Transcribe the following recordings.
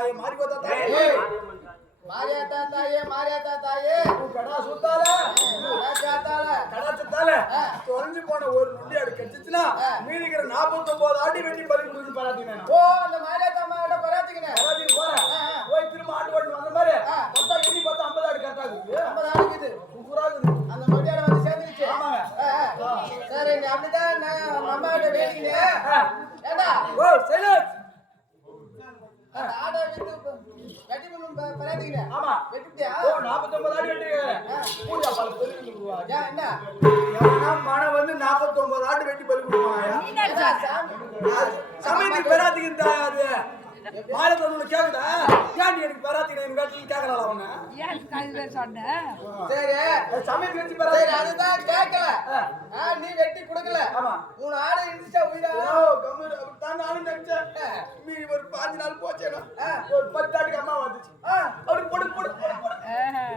தாயே மாரியாத்தா தாயே மாரியாத்தா தாயே கடா சுத்தால கடா சுத்தால தொலைஞ்சு போன ஒரு நொண்டியாடு கிடைச்சுச்சுன்னா மீதிக்கிற 49 ஆடி வெட்டி பலி கொடுத்து பராத்திங்க. ஓ அந்த மாரியாத்தா அம்மாவோட பராத்திங்க போறேன் போய் திரும்ப ஆட்டு ஓட்டு வந்த மாதிரி பார்த்தா எண்ணி பார்த்தா 50 ஆடு கரெக்டா இருக்குது. 50 ஆடு இருக்குது சூப்பரா இருக்குது. அந்த நொண்டியாடு வந்து சேர்ந்துருச்சு. சரி நீ அப்படிதான் நம்ம கிட்ட வேடிங்க ஏண்டா ஓ சைலன்ஸ் அந்த ஆடை வித்து கட்டி பண்ணு பராத்திங்க. ஆமா வெட்டிட்டியா? ஓ 49 ஆடு வெட்டிருக்கேன். பூஜா பால் பெருக்கி கொடுவா. ஏன் என்ன எவனா மன வந்து 49 ஆடு வெட்டி பலி கொடுப்பாயா? சமயத்துக்கு பெறாதீங்க அது மாயத்தை ஒண்ணு கேக்குதா? ஏன் எனக்கு பெறாதீங்க எங்க வீட்டுல கேக்குறாளா அவன? ஏன் காய்வே சொன்னேன். சரி சமயத்துக்கு வெட்டி சரி பெறாதீங்க. அதுதான் கேட்கல. நீ வெட்டி கொடுக்கல. ஆமா உன் ஆடு இருந்துச்சா உயிரா? ஓ கம்மர் தான் நானும் நினைச்சேன். மீ ஒரு 5 நாள் போச்சேனா ஒரு 10 ஆடுக்கு அம்மா வந்துச்சு. அவருக்கு போடு போடு போடு போடு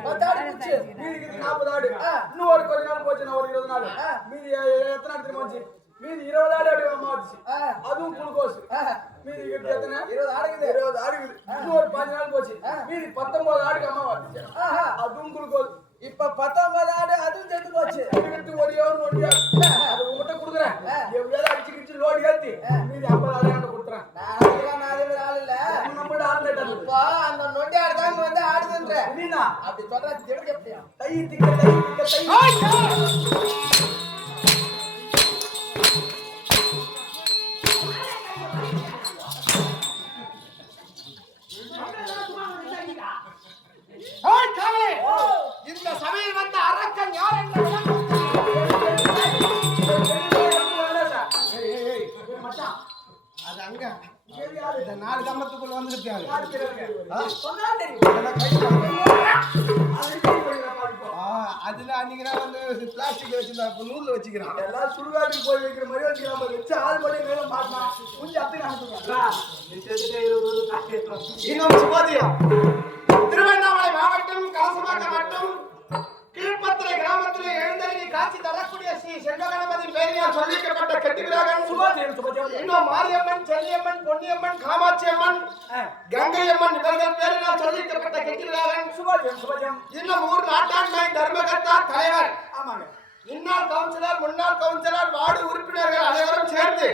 10 ஆடு போச்சு. மீதிக்கு 40 ஆடு. இன்னும் ஒரு கொஞ்ச நாள் போச்சுனா ஒரு 20 நாள். மீதி எத்தனை ஆடு திரும்ப வந்துச்சு? மீதி 20 ஆடு அம்மா வந்துச்சு. அதுவும் குளுக்கோஸ். மீதி எத்தனை? 20 ஆடுக்குது. 20 ஆடுக்குது. இன்னும் ஒரு 5 நாள் போச்சு. மீதி 19 ஆடுக்கு அம்மா வந்துச்சு. அதுவும் குளுக்கோஸ். இப்ப 19 ஆடு அதுவும் செத்து போச்சு. எடுத்து ஒரே ஒரு நோட்டியா அது உங்ககிட்ட கொடுக்குறேன். எப்படியாவது அடிச்சு கிச்சு லோடு ஏத்தி மீதி 50 ஆடு கொடுத்துறேன். நான் அதுல ஆள் இல்ல. நம்ம ஆள் கேட்டாங்க. இப்போ அந்த நொண்டி ஆடு தான் வந்து ஆடுதுன்ற. நீனா அப்படி சொல்ற தெடுக்க எப்படியா? தை திக்க தை. இந்த சபையில் வந்த அரக்கன் யார் என்று அது அங்க இந்த 4 கம்பத்துக்குள்ள வந்துருக்காங்க. அதுல அன்னைக்கு வந்து பிளாஸ்டிக் வச்சிருந்தா நூல்ல வச்சுக்கிறான். எல்லாம் சுடுகாட்டுக்கு போய் வைக்கிற மாதிரி வச்சுக்கலாம். வச்சு ஆள் பண்ணி மேல மாட்டலாம். கொஞ்சம் அப்படி அனுப்புங்க. இன்னும் சுபோதியம் திருவண்ணாமலை மாவட்டம் கலசமாக்கம் வட்டம் கீழ்பத்திரை கிராமத்தில் எழுந்தருளி காட்சி தரக்கூடிய ஸ்ரீ செல்வகணபதி பேரியார் சொல்லிக்கப்பட்ட கெட்டிவிராகன் சுபோதியம் சுபோதியம். இன்னும் மாரியம்மன் செல்லியம்மன் பொன்னியம்மன் காமாட்சி அம்மன் கங்கை அம்மன் இவர்கள் பேரினால் சொல்லிக்கப்பட்ட கெட்டிவிராகன் சுபோதியம் சுபோதியம். இன்னும் ஊர் நாட்டாண்மை தர்மகர்த்தா தலைவர் ஆமாங்க. இந்நாள் கவுன்சிலர் முன்னாள் கவுன்சிலர் வார்டு உறுப்பினர்கள் அனைவரும் சேர்ந்து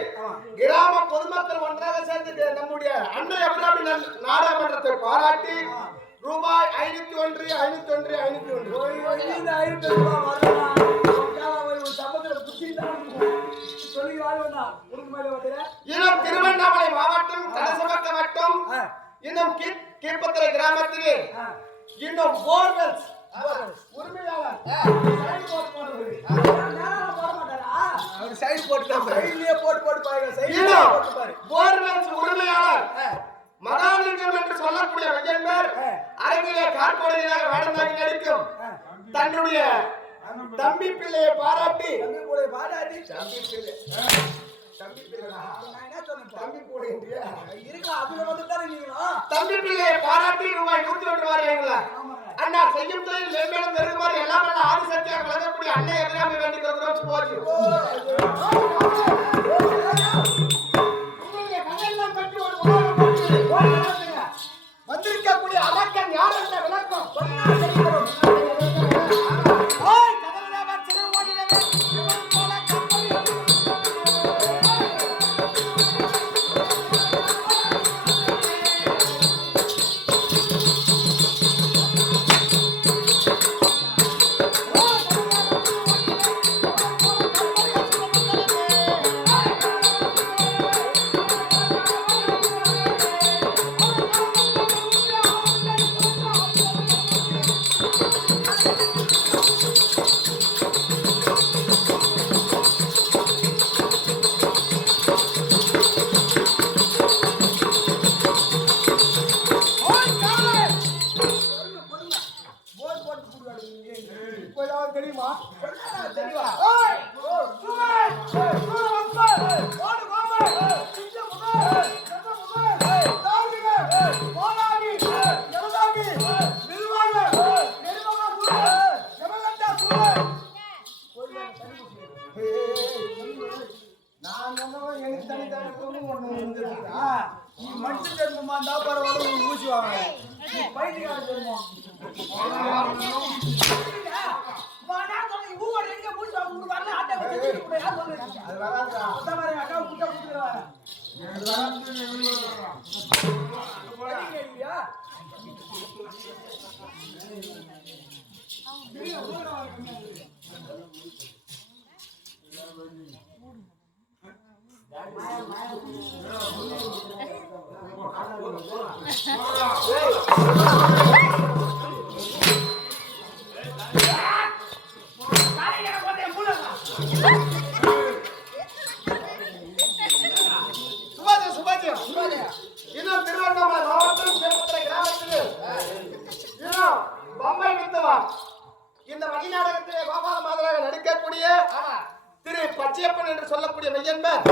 கிராம பொதுமக்கள் ஒன்றாக சேர்ந்து நம்முடைய அன்னை அபிராமி நாடாளுமன்றத்தை பாராட்டி ரூபாய் 501 501 501 இந்த 500 ரூபாய் வரலாம். ஒரு சம்பளத்துல குச்சிதான் சொல்லி வாழ்வா உனக்கு மேல வந்துற. இன்னும் திருவண்ணாமலை மாவட்டம் கலசமாக்கம் வட்டம் இன்னும் கீழ்பத்திரை கிராமத்திலே இன்னும் போர்வெல்ஸ் உரிமையாளர் சைடு போட்டு சைடுலயே போட்டு பாருங்க. சைடுலயே போட்டு பாரு. போர்வெல்ஸ் உரிமையாளர் மகாலிங்கம் என்று சொல்லக்கூடிய விஜயன்பர் அரங்கிலே காட்பாடியாக வேடந்தாங்கி நடிக்கும் தன்னுடைய தம்பி பிள்ளையை பாராட்டி தம்பி கூட பாடாடி தம்பி பிள்ளை நான் என்ன சொன்னேன்? தம்பி கூட இருக்கா அதுல வந்துட்டாரு நீங்களா? தம்பி பிள்ளையை பாராட்டி ரூபாய் 101 வாரியாங்களா அண்ணா செய்யும் தொழில் மேம்பேலும் பெருகுமாறு எல்லாம் நல்ல ஆதிசக்தியாக விளங்கக்கூடிய அன்னை அபிராமி வேண்டிக் கொள்கிறோம். போச்சு வந்திருக்கக்கூடிய அரக்கன் யார் என்ற விளக்கம் நீ மனுஷன் ஜென்மமா இருந்தா பரவாயில்ல, நீ ஊசி வாங்க. நீ பைத்தியக்கார ஜென்மம். அது வராதுடா. அதான் மாதிரி அக்காவை கூட்டா கூட்டுறாங்க. இல்லையா? இன்னும் திருவண்ணாமலை மாவட்டம் சேப்பத்தரை கிராமத்தில் இன்னும் பம்பை வித்தவா இந்த வழி நாடகத்திலே கோபால மாதராக நடிக்கக்கூடிய திரு பச்சையப்பன் என்று சொல்லக்கூடிய மெய்யன்பர்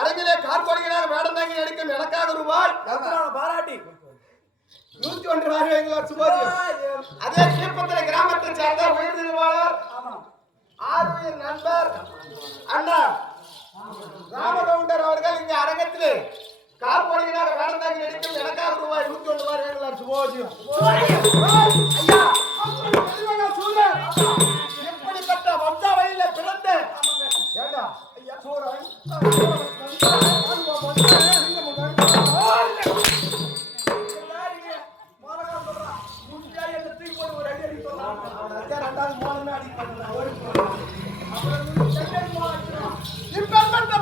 அரங்கிலே கார்கோடிகளாக வேடம் தாங்கி நடிக்கும் எனக்காக ரூபாய் பாராட்டி 101 வாரியங்களா சுபாஜி. அதே சேப்பத்தரை கிராமத்தை சேர்ந்த உயர் நிர்வாகர் ஆர்வியின் நண்பர் அண்ணா ராமகவுண்டர் அவர்கள் இங்க அரங்கத்திலே கார்கோடிகளாக வேடம் தாங்கி நடிக்கும் எனக்காக ரூபாய் 101 வாரியங்களா சுபாஜி. எப்படிப்பட்ட வம்சாவளியில பிறந்த ஏண்டா சூரன்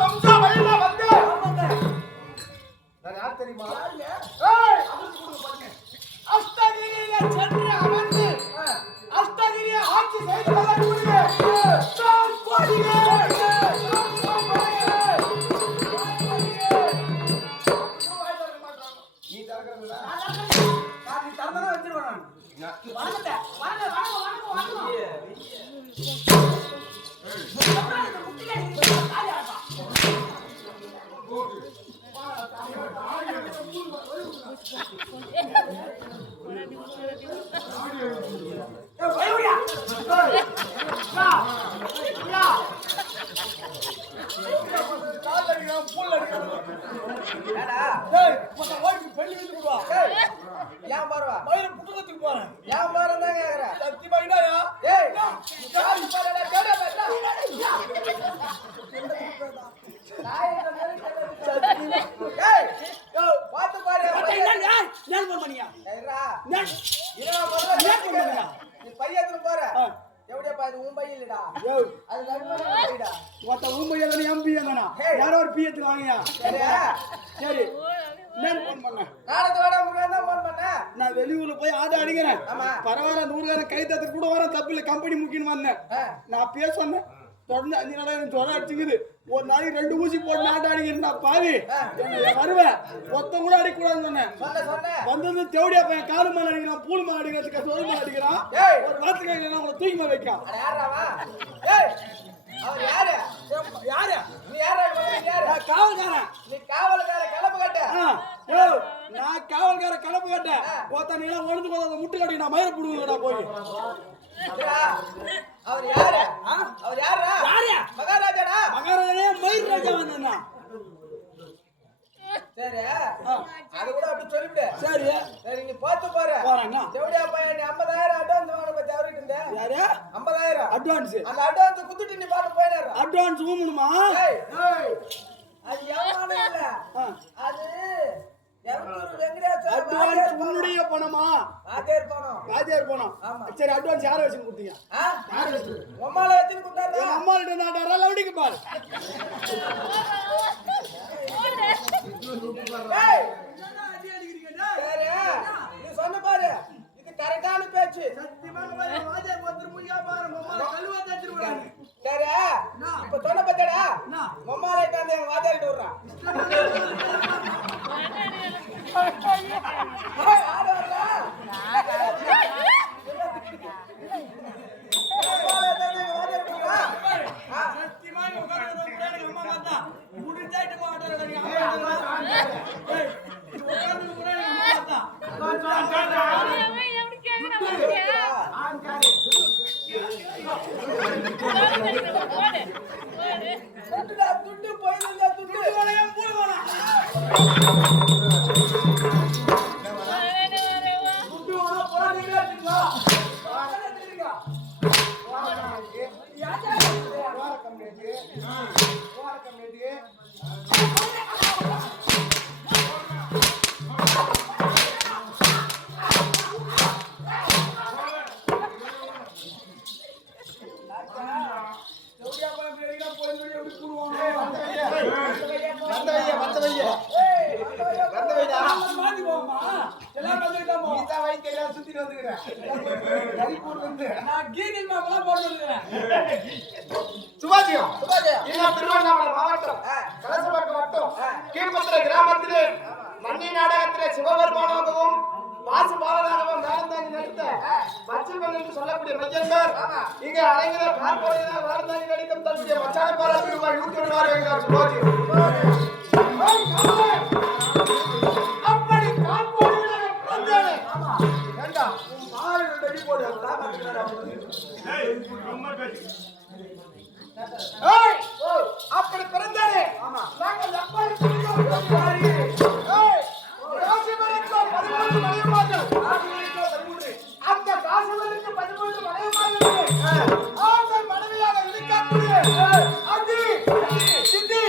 வம்சாவளியில வந்து யார் தெரியுமா? அஷ்டகிரியில சென்று அமர்ந்து அஷ்டகிரியை ஆட்சி செய்து வரக்கூடிய நீ தரக்கிறதுல நீ தரதான் வச்சிருவேன் ஏன் பாருவா மயில புத்தகத்துக்கு போறேன் ஏன் பாருன்னு தான் கேக்குறேன் சத்தி பையனாயா ஏய் யாரு பாருடா கேடா பேட்டா ஏய் யோ பாத்து பாரு ஞான் பண்ணனியா ஏறா ஞான் இரா முதல்ல நீ பையத்துக்கு போற எவடியா பாரு உன் பைய இல்லடா யோ அது நண்பன் பையடா மொத்த உன் பையல நீ எம்பி என்னனா யாரோ ஒரு பியத்துக்கு வாங்கியா சரி நான் போன் பண்ணேன் நாளைக்கு வாடா முருகன் தான் போன் பண்ணேன் நான் வெளியூர்ல போய் ஆட அடிக்கிறேன் பரவாயில்ல 100 கார கை தத்து கூட வர தப்புல கம்பெனி முக்கின்னு வந்தேன் நான் பேச சொன்னேன் தொடர்ந்து 5 நாளா எனக்கு ஜொரம் அடிச்சுக்குது ஒரு நாளைக்கு 2 ஊசி போட்டு ஆட அடிக்கிறேன் நான் பாவி என்ன வருவேன் மொத்தம் கூட அடிக்க கூடாதுன்னு சொன்னேன் வந்தது தேவடியா பையன் காலு மேல அடிக்கிறான் பூல் மேல அடிக்கிறதுக்கு சோறு மேல அடிக்கிறான் ஒரு வார்த்தை கேட்கலாம் உங்களை தூக்கி வைக்கான் அவர் யாரு யாரு நீ யாரு யாரு காவல்காரன் நீ காவல்கார கலப்பு கட்ட ஓ நான் காவல்கார கலப்பு கட்ட போத்த நீ எல்லாம் ஒழுந்து போத முட்டு கட்டி நான் மயிர புடுங்கடா போய் அவர் யாரு அவர் யாரா யாரு மகாராஜாடா மகாராஜனே மயிர் ராஜா வந்தனா சரி அது கூட அப்படி சொல்லிடு சரி சரி நீ பாத்து பாரு போறேன்னா தேவடியா பையன் 50000 அட்வான்ஸ் வாங்க பத்தி அவர்கிட்ட இருந்த யாரு 50000 அட்வான்ஸ் அந்த அட்வான்ஸ் குடுத்துட்டு நீ பாத்து போயினாரு அட்வான்ஸ் ஊமுணுமா ஏய் அது யாவானே இல்ல அது அட்வான்ஸ் உன்னுடைய பணமா வாத்தியார் பணம் ஆமா சரி அட்வான்ஸ் யார வச்சு கொடுத்தீங்க யார வச்சு அம்மால வச்சு கொடுத்தாரு அம்மால நாடா லவுடிக்கு பாரு ஏய் என்னடா அடி அடிக்கிறீங்க டேய் நீ சொன்ன பாரு இது கரெக்டான பேச்சு சத்தியமான வாத்தியார் ஒருத்தர் முய்யா பாரு அம்மால கல்வா தச்சிருவாங்க டேய் இப்ப சொன்ன பத்தடா அம்மால காந்து வாத்தியார் கிட்ட விடுறா துட்டு போய் துட்டு துட்டு வேணா போடா, நீங்களே எடுத்துக்கோ. வாடா, எடுத்துக்கோ. யாச்சா எடுத்துக்கோ. எப்படியா போய் பிள்ளைங்க போய் சொல்லி எப்படி கூடுவாங்க? மாத்தி போவோமா? எல்லாரும் வந்துட்டாமோ? நான் கீரில் மாப்பெல்லாம் போட்டு வந்துக்கிறேன். சுபாஜியம் திருவண்ணாமலை மாவட்டம் கலசபாக்கம் வட்டம் கீழ்பத்திர கிராமத்திலே மன்னி நாடகத்திலே சிவபெருமானாகவும் வாசுபாலனாகவும் வேலந்தாங்கி நடித்த பச்சைமன் என்று சொல்லக்கூடிய மையன்மார் இங்கே அலைஞர் பார்ப்போம் வேலந்தாங்கி நடிக்கும் தன்னுடைய மச்சான பாராட்டி ரூபாய் 101 என்கிறார் சுபாஜியம். அப்படி பார்ப்போம் வேண்டாம் அப்படி பிறந்தானே நாங்கள் எப்படி அந்த காசுகளுக்கு 13 மனைவியாக இருக்கக்கூடிய சித்தி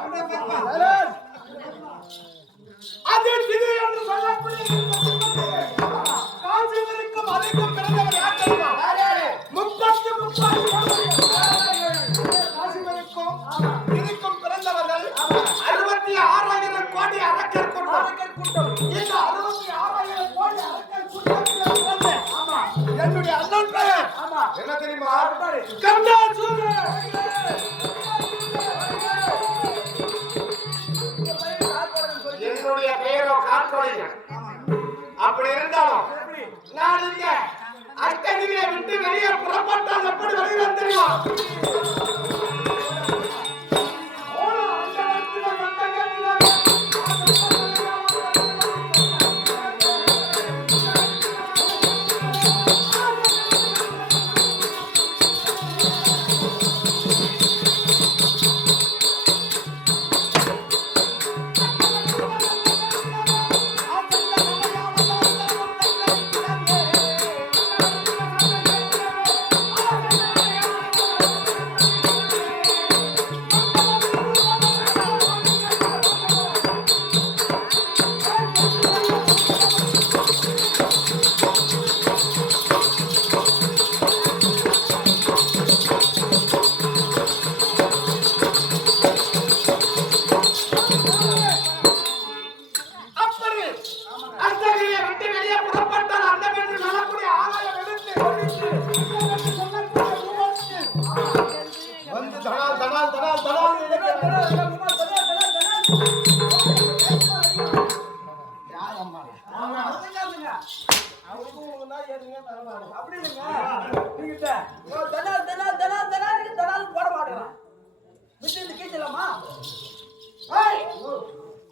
அவன் என்ன அது திரு என்று சொல்லக்கூடிய காசிவருக்கும் அதிகம் பிறந்தவர் யார் தெரியுமா? 33 காசிவருக்கும் இதுக்கும் பிறந்தவர்கள் 66,000 கோடி அரக்கர் கூட்டம். இந்த 66,000 கோடி அரக்கர் கூட்டத்தில் என்னுடைய அண்ணன் பெயர் என்ன தெரியுமா? கண்டாசூரன். என்னுடைய பெயரோ கார்கோடியன். அப்படி இருந்தாலும் நான் இந்த அஷ்டகிரியை விட்டு வெளியே புறப்பட்டால் எப்படி வருகிறேன் தெரியுமா?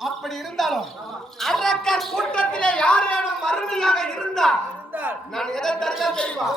அப்படி இருந்தாலும் அரக்கர் கூட்டத்திலே யாரேனும் மறுமையாக இருந்தால் நான் எதை தருவேன் தெரியுமா?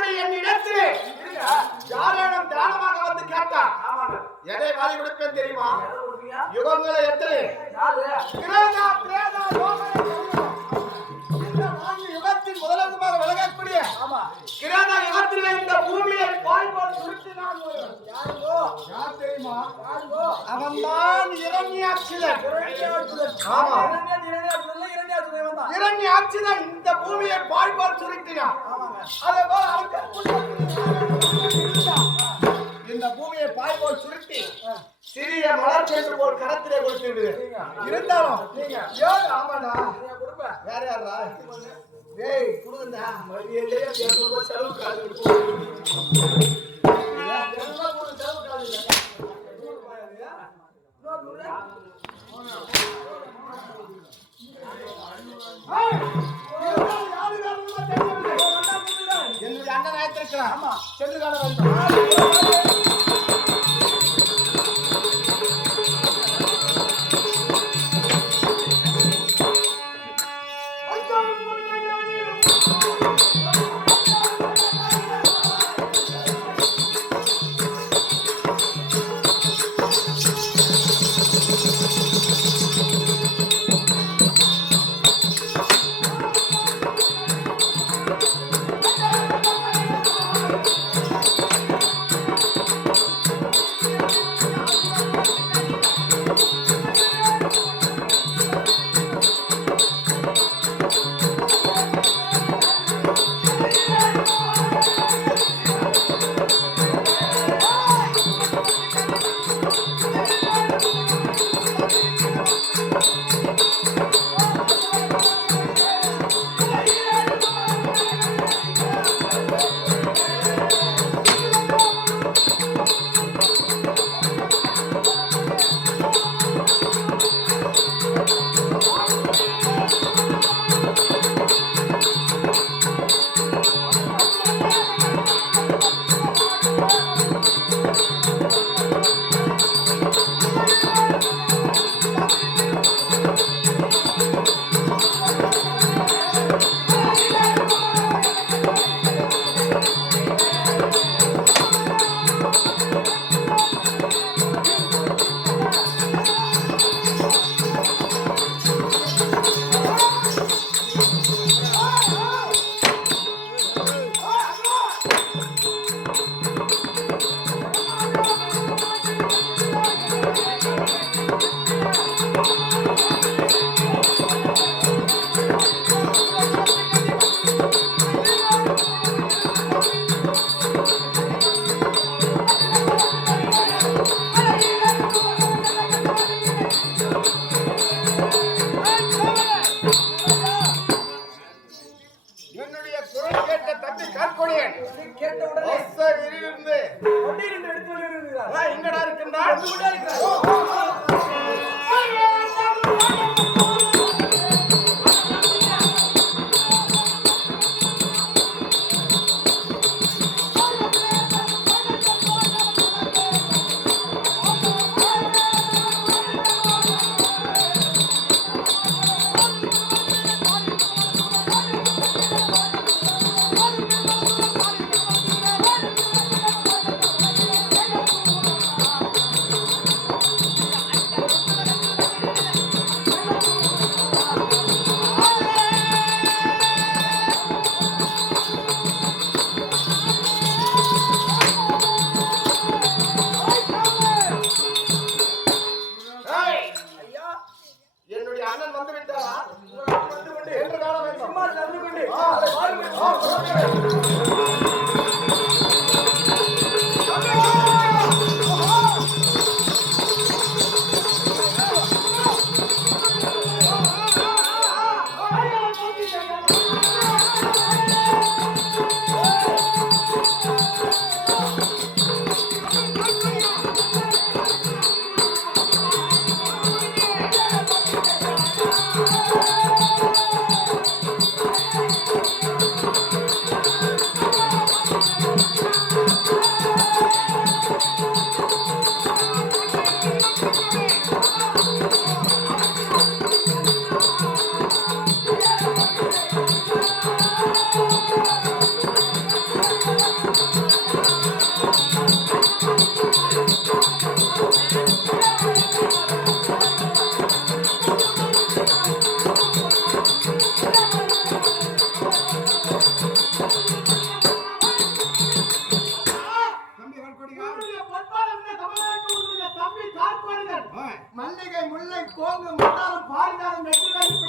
அப்படி என்னிடத்திலே யாரேனும் தானமாக வந்து கேட்டா எதை வாரி கொடுப்பேன் தெரியுமா? யுகங்களை எத்தனை கிரேதா, பிரேதா, இந்த 4 யுகத்தின் முதலங்கமாக விளங்கக்கூடிய கிரேதா யுகத்திலே இந்த பூமியை பாய்பால் சுருட்டி நான் யார் தெரியுமா? அவன்தான் இரண்யாட்சிதன். ஆமா, இரண்யாட்சிதன் இந்த பூமியை பாய்பால் சுருட்டினான். அதே போல இந்த பூமியை பாய்பால் சுருட்டி சிறிய மலர் சென்று போல் கரத்திலே கொடுத்து இருந்தாலும் ஆமாடா வேற யாரா டேய் குடுங்கடா மரியாதையா பேசுறது செலவு காது என்னுடைய அண்ணன் ஆயிட்டிருக்கிறான். ஆமா சென்று காண வேண்டும்.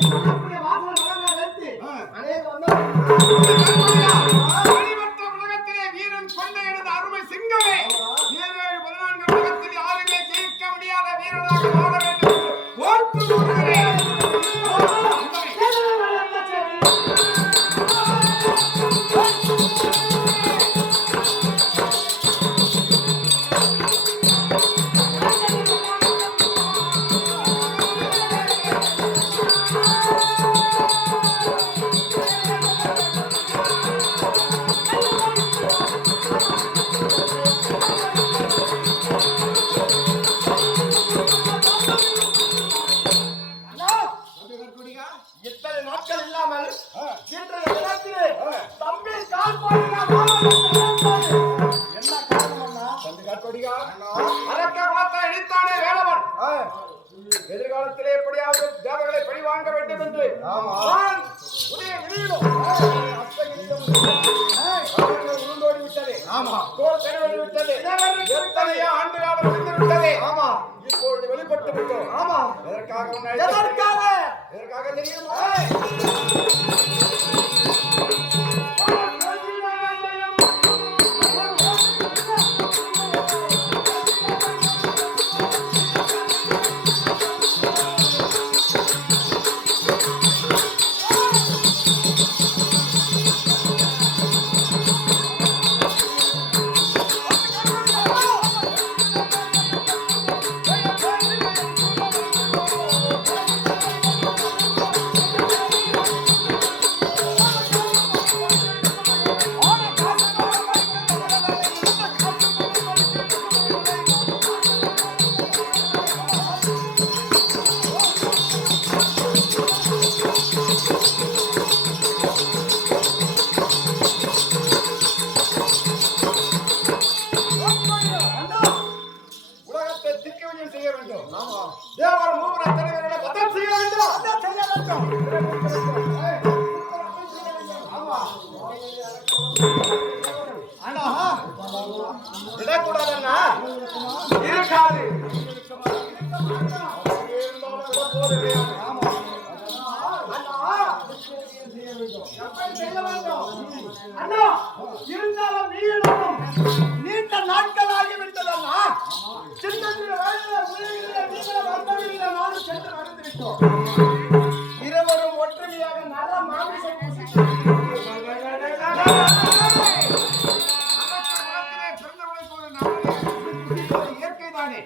அப்படியே வாசல் மலர்களை வைத்து அநேக வந்தோம். வெளிவட்ட உலகத்திலே வீரன் கொண்ட எனது அருமை சிங்கமே 14 உலகத்தில் யாருமே ஜெயிக்க முடியாத வீரனாக வாழ வேண்டும் என்று ஓட்டு போடுகிறேன். இத்தனை நாட்கள் இல்லாமல் இன்றைய தினத்திலே தம்பி கால்பாடியா என்ன காரணம்னா தம்பி கால்பாடியா அரக்க குலத்தை இடித்தானே வேலவன் எதிர்காலத்திலே எப்படியாவது தேவர்களை பழி வாங்க வேண்டும் என்று நான் உடைய விதியிலும் உருண்டோடி விட்டது. தோல் தெளிவடி விட்டது. எத்தனையோ ஆண்டு காலம் முடிந்து விட்டது. இப்பொழுது வெளிப்பட்டு விட்டோம். எதற்காக தெரியுமா? உலகத்தை திக்கவிஜயம் செய்ய வேண்டும். தேவர் மூவர தலைவர்களை பதம் செய்ய வேண்டும். விடக்கூடாதுன்னா இருக்காது. அண்ணா இருந்தாலும் நீண்ட நாட்கள் ஆகிவிட்டதம்மா. சின்னத்தில் நானும் சென்று நடந்து விட்டோம். இருவரும் ஒற்றுமையாக நல்ல மாமிசம் இயற்கைதானே.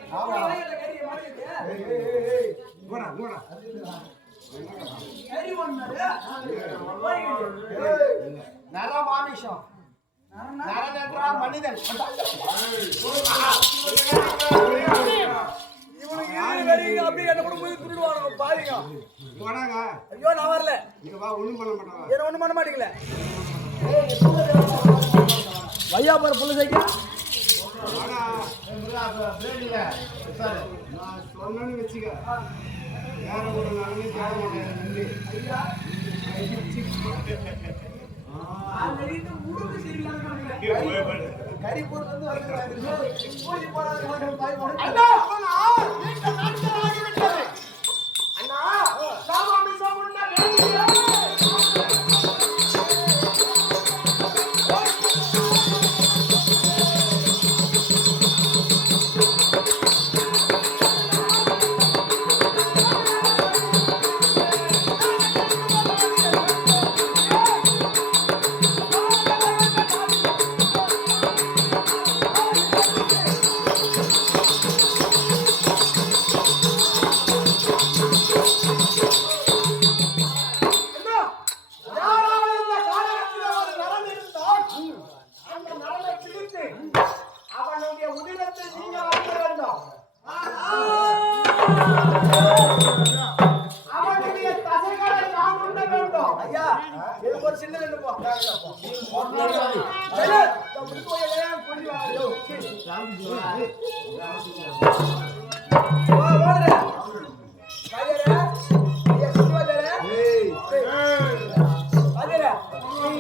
நர மாமிசம் நரன் என்றால் மனிதன். அப்படி என்ன கூட போய் திருடுவாங்க பாருங்க. வராங்க ஐயோ நான் வரல. இங்க வா, ஒண்ணும் பண்ண மாட்டாங்க. என்ன ஒண்ணும் பண்ண மாட்டீங்களே. வையா பாரு புள்ள சைக்கிள். நான் சொன்னேன்னு வச்சுக்க, வேற ஒரு நாளைக்கு கேட்க மாட்டேன். கறி பொருள் அண்ணா சாமாமிசம் உள்ள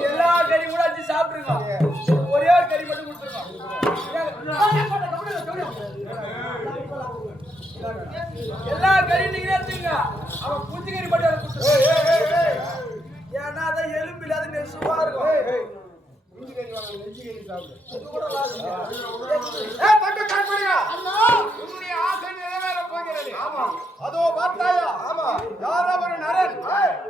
எல்லா கறி கூட வச்சு சாப்பிட்டுருங்க. ஒரே ஒரு கறி மட்டும் கொடுத்துருங்க. எல்லா கறி நீங்க எடுத்துங்க. அவன் குஞ்சு கறி மட்டும் கொடுத்துருங்க. தங்க கண்படியா உன்னுடைய ஆசை நிறைவேற போகிறது. ஆமா. அதோ பார்த்தாயா? ஆமா. யாரோ ஒரு நரன்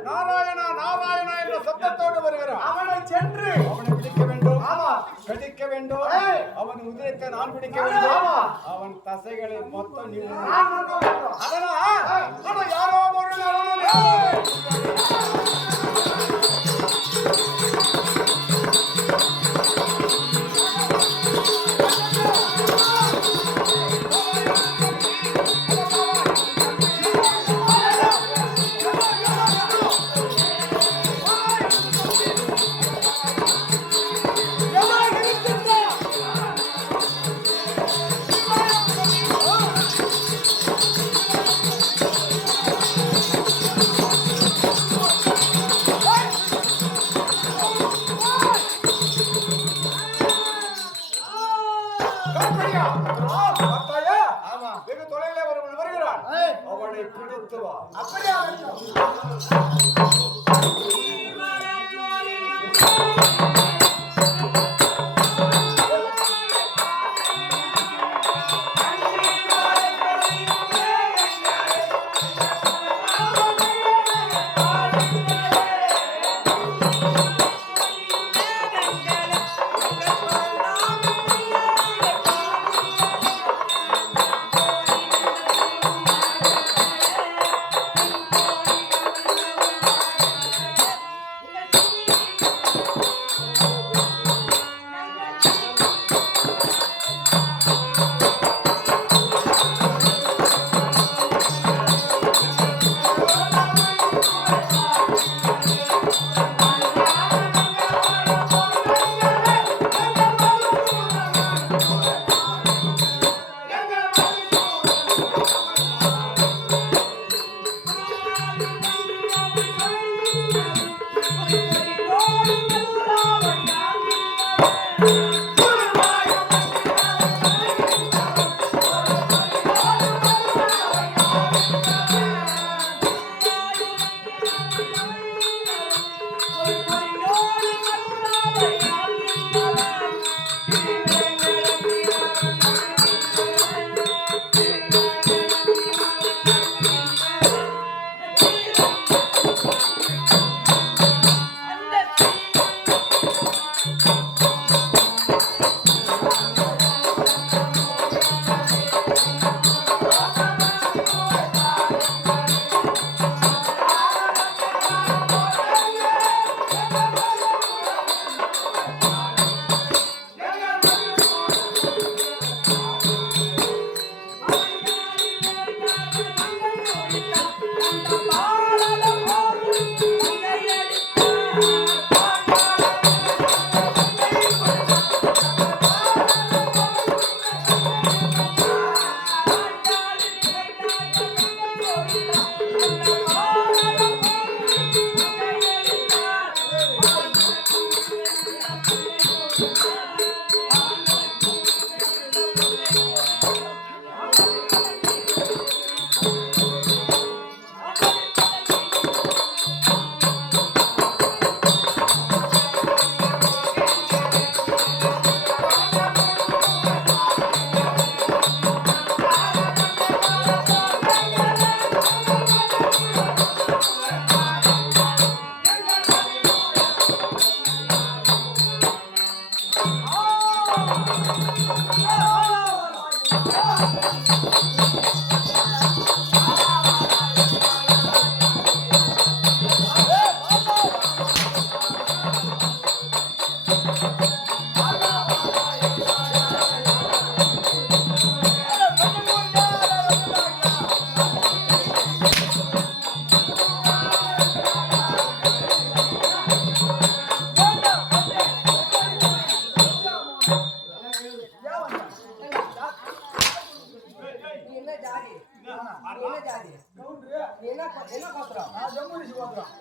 நாராயணா நாராயணா என்ற சத்தத்தோடு வருகிறான். அவனை சென்று அவனை பிடிக்க வேண்டும். ஆமா. பிடிக்க வேண்டும். ஏய். அவன் உதிரத்தை நான் பிடிக்க வேண்டும். ஆமா. அவன் தசைகளை மொத்தம் நீ நான் வந்து விட்டோம். அதனால் யாரோ ஒரு நரன் பார்த்தாயா? ஆமா. வெகு தொலைவிலே ஒருவன் வருகிறான். ஏய். அவனை பிடித்து வா. அப்படியே வரட்டும்.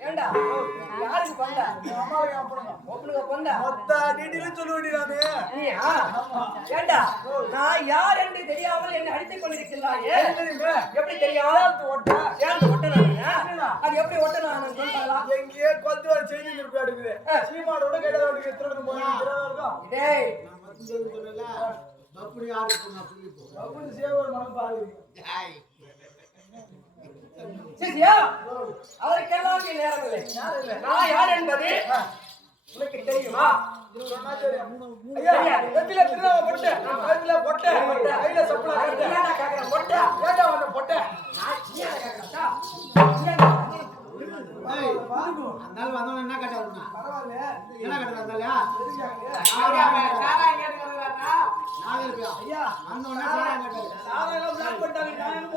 ஏண்டா யாருக்கு கொண்ட அம்மாவுக்கு அப்புறம் ஒப்புனுக்கு கொண்ட மொத்த டீட்டெயிலும் சொல்ல வேண்டியதானே. நீயா ஏண்டா நான் யார் என்று தெரியாமல் என்னை அடித்துக் கொண்டிருக்கிறாயே எப்படி தெரியும் சேர்ந்து ஒட்டனா அது எப்படி ஒட்டனா சொல்றாங்களா எங்கேயே கொத்து வர செய்தி இருப்பாடுக்குது சீமானோட கையில எத்தனை போறாங்க டேய் மட்டும் சொல்லல அப்படி யாருக்கு நான் சொல்லி போ அப்படி சேவர் மனம் பாரு ஏய் சரியா அதற்கெல்லாம் நீ நேரம் இல்லை நான் யார் என்பது உனக்கு தெரியுமா சொன்னா தெரியும் ஐயா வெத்தில திருநாம பொட்டு கையில பொட்டு கையில சப்பளா கட்டு ஏன்டா கேக்குற பொட்டு ஏன்டா வந்த பொட்டு நான் ஏன்டா கேக்குறடா ஏய் அந்தால வந்தவன என்ன கட்டாருனா பரவாயில்லை என்ன கட்டறாங்கல சாரா எங்க கட்டறானா நாகல் பியா ஐயா வந்தவன சாரா கட்டாரு சாரா எல்லாம் பிளாக் பண்ணிட்டாங்க நான் என்ன